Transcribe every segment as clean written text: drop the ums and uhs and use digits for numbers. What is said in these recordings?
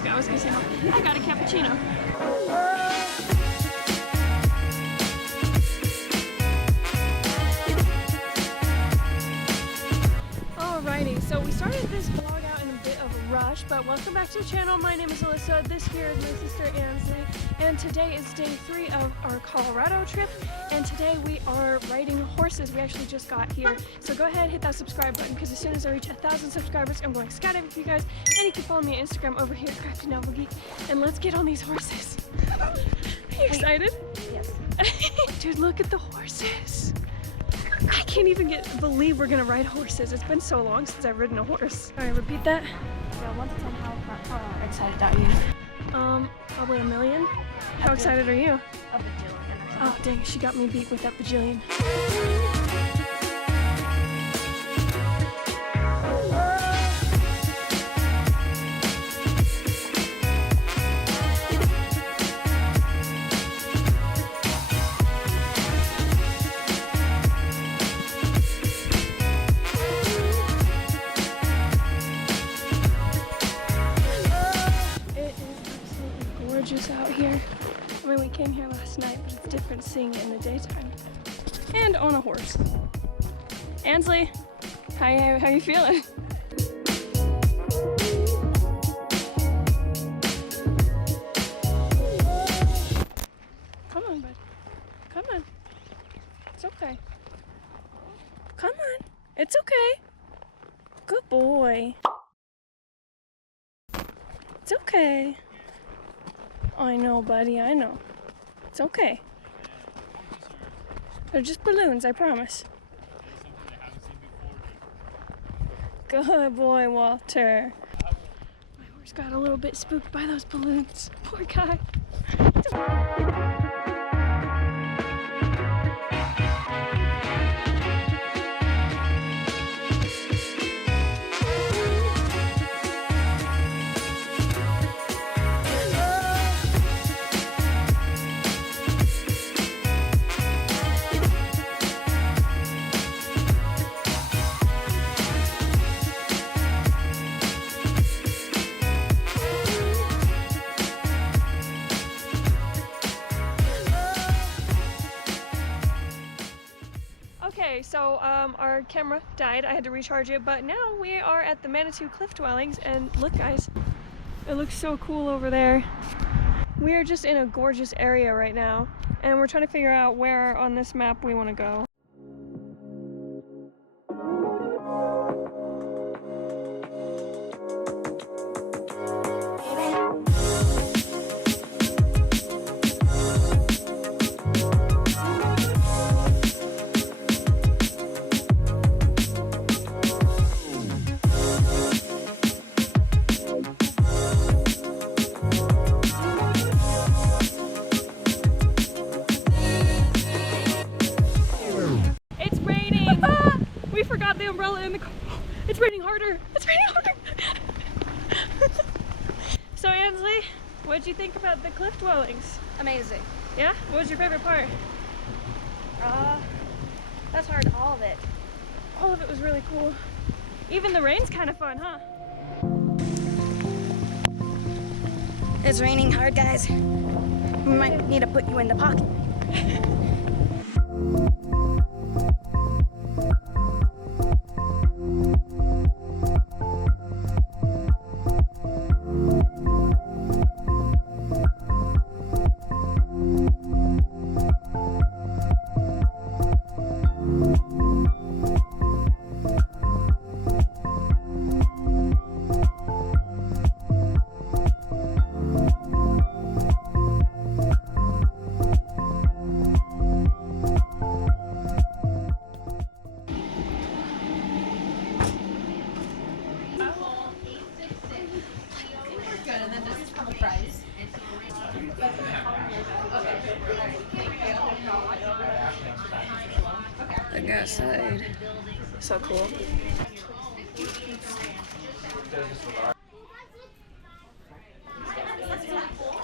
I was gonna say no. I got a cappuccino. Alrighty, so we started this vlog out in a bit of a rush, but welcome back to the channel. My name is Alyssa. This here is my sister Ansley, and today is day 3 of our Colorado trip, and today we are riding horses. We actually just got here, so go ahead and hit that subscribe button, because as soon as I reach 1,000 subscribers, I'm going skydiving with you guys, and you can follow me on Instagram over here at Crafty Novel Geek, and let's get on these horses. Are you excited? Yes. Dude, look at the horses. I can't even believe we're gonna ride horses. It's been so long since I've ridden a horse. All right, repeat that. Yeah, 1 to 10, how excited are you? Probably 1,000,000. How excited are you? A bajillion. Oh, dang, she got me beat with that bajillion. Gorgeous out here. I mean, we came here last night, but it's different seeing it in the daytime. And on a horse. Ansley, how you feeling? Come on, bud. Come on. It's okay. Come on. It's okay. Good boy. It's okay. I know, buddy, I know. It's okay. They're just balloons, I promise. Good boy, Walter. My horse got a little bit spooked by those balloons. Poor guy. Okay, so our camera died. I had to recharge it, but now we are at the Manitou Cliff Dwellings, and look guys, it looks so cool over there. We are just in a gorgeous area right now, and we're trying to figure out where on this map we want to go. The umbrella in the car. It's raining harder. It's raining harder. So Ansley, what did you think about the cliff dwellings? Amazing. Yeah? What was your favorite part? That's hard, all of it. All of it was really cool. Even the rain's kind of fun, huh? It's raining hard, guys. We might need to put you in the pocket. I go outside. So cool. Whoa. That's so cool.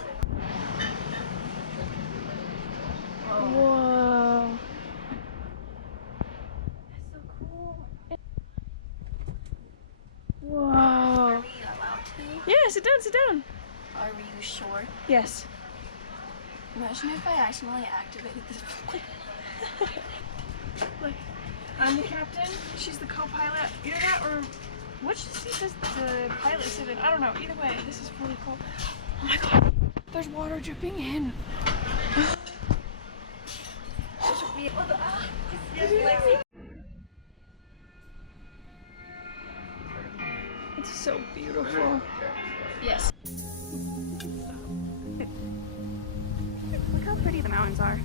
Whoa. Are we allowed to? Yeah, sit down, sit down. Are you sure? Yes. Imagine if I accidentally activated this. Look, I'm the captain, she's the co-pilot. Either that or which seat does the pilot sit in? I don't know. Either way, this is really cool. Oh my god, there's water dripping in. It's so beautiful. Yes. Look how pretty the mountains are.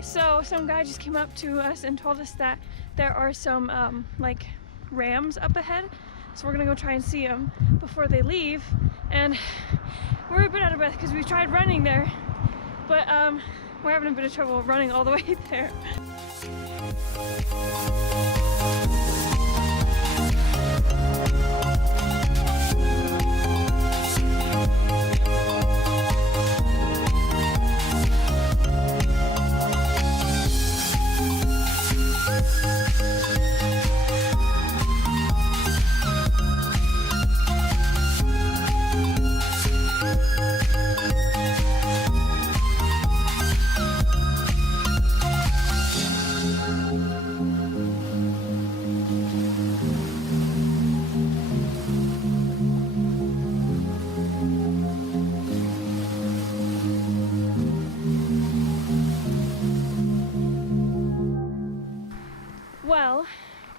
So some guy just came up to us and told us that there are some like rams up ahead. So we're gonna go try and see them before they leave. And we're a bit out of breath because we tried running there, but we're having a bit of trouble running all the way there. Well,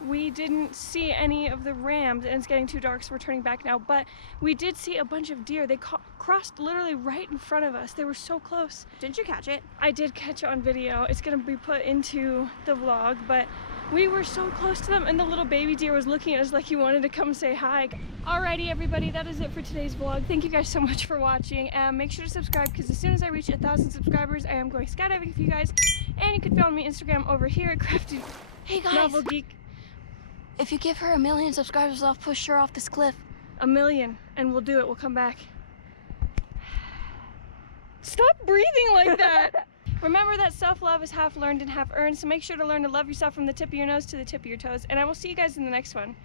we didn't see any of the rams and it's getting too dark, so we're turning back now, but we did see a bunch of deer. They crossed literally right in front of us. They were so close. Didn't you catch it? I did catch it on video. It's gonna be put into the vlog, but we were so close to them and the little baby deer was looking at us like he wanted to come say hi. Alrighty everybody, that is it for today's vlog. Thank you guys so much for watching. Make sure to subscribe because as soon as I reach 1,000 subscribers, I am going skydiving for you guys. And you can follow me on Instagram over here at Crafty Hey guys, Novel Geek. if you give her 1 million subscribers, I'll push her off this cliff. 1 million and we'll do it. We'll come back. Stop breathing like that. Remember that self-love is half learned and half earned, so make sure to learn to love yourself from the tip of your nose to the tip of your toes, and I will see you guys in the next one.